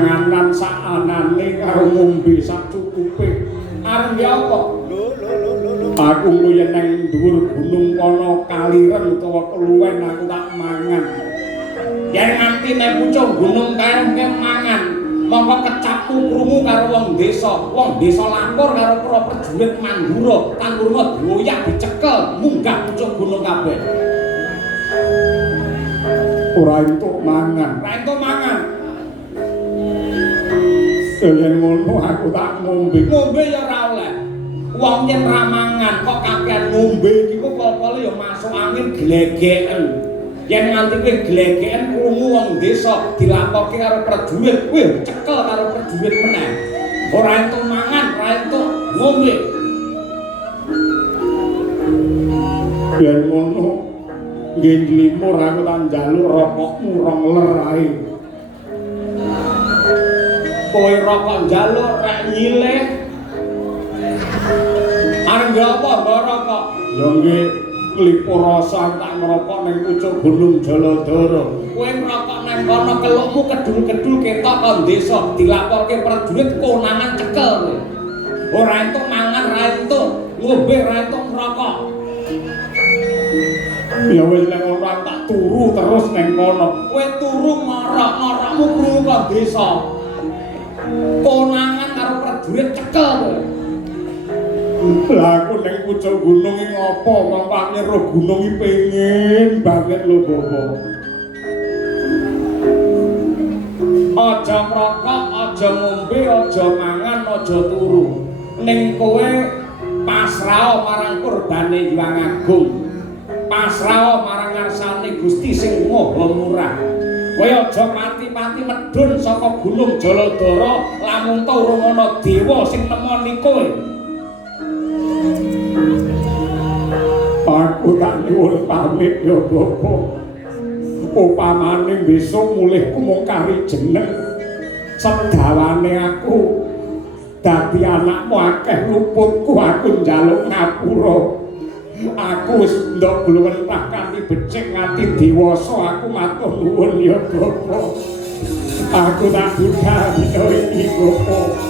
panganan saanane karo ngombe sacukupe. Arep apa? Aku nguyen nang dhuwur gunung kono kaliren utawa keluwen aku tak mangan. Yen nganti nek pucuk gunung kae mangan, mongko kecapku krungu karo wong desa lapor karo para prajurit Mandura, tanggurna doyak dicekel munggah pucuk gunung kabeh. Ora entuk mangan. Yen ngono aku tak ngombe ya ora oleh. Wong yen ra mangan kok kakean ngombe iki kok pol-pole ya masuk angin glegeken. Yen nganti kowe glegeken krungu wong desa dilaporke karo prajurit, kowe cekel karo prajurit meneh. Ora entuk mangan, ora entuk ngombe. Yen ngono nggih limur aku tak njaluk rokokmu rong ler ae. Kowe rokok njaluk rek nyilih. Arep apa rokok? Ya nggih klipur rasa tak ngerokok ning pucuk Gunung Jaladara. Kowe ngerokok nang kono kelukmu kedul-kedul ketok kon desa dilaporke prajurit konangan cekel kowe. Ora entuk mangan, ora entuk ngombe, ora entuk ngerokok. Ya wis nek ora tak turu terus ning kono. Kowe turu ngorok-ngorokmu krungu kon desa. Konangan karo prajurit cekel kowe. Lah aku ning pucuk gunung iki ngopo mampane roh gunung iki pengen banget lho Bapak. Aja ngrokok, aja ngombe, aja mangan, aja turu. Ning kowe pasrah marang kurbane Hyang Agung. Pasrah marang ngarsane Gusti sing Maha Murah. Kowe aja pati-pati medhun saka Gunung Jaladara lamun ta urung ana dewa sing nemoni kowe. Aku tak nyuwun pamit ya Bapak. Upamane besok mulih mung kari jeneng sedawane aku dadi anakmu akeh luputku aku njaluk ngapura. Aku wis ndok bluwentah kanthi becik nganti dewasa aku matur nuwun ya Bapak. Aku tak budal dina iki Bapak.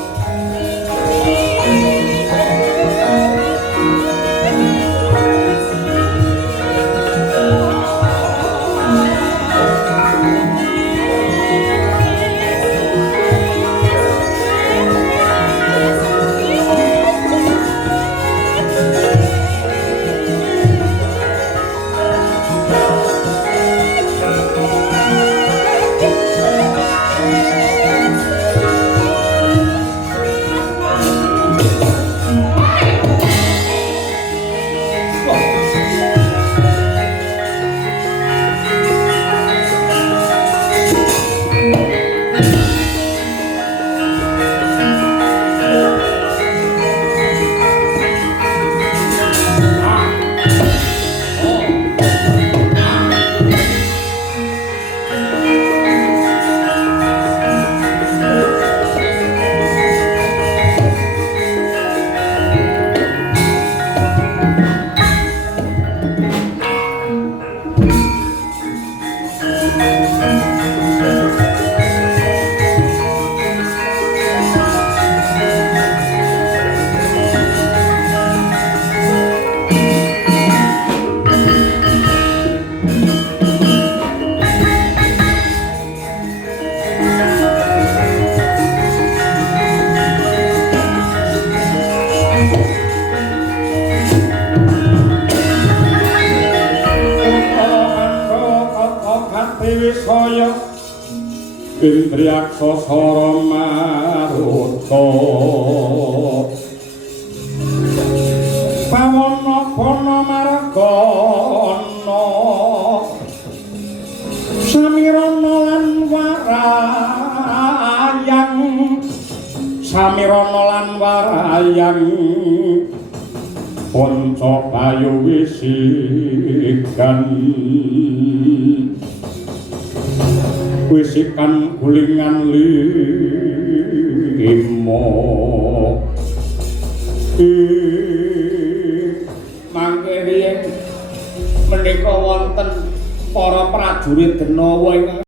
Indriyaksasara maruta pawana pana margana samirana lan warayang panca bayu wisikan wisikan gulingan limo mangke riyen menika wonten para prajurit Denawa ingkang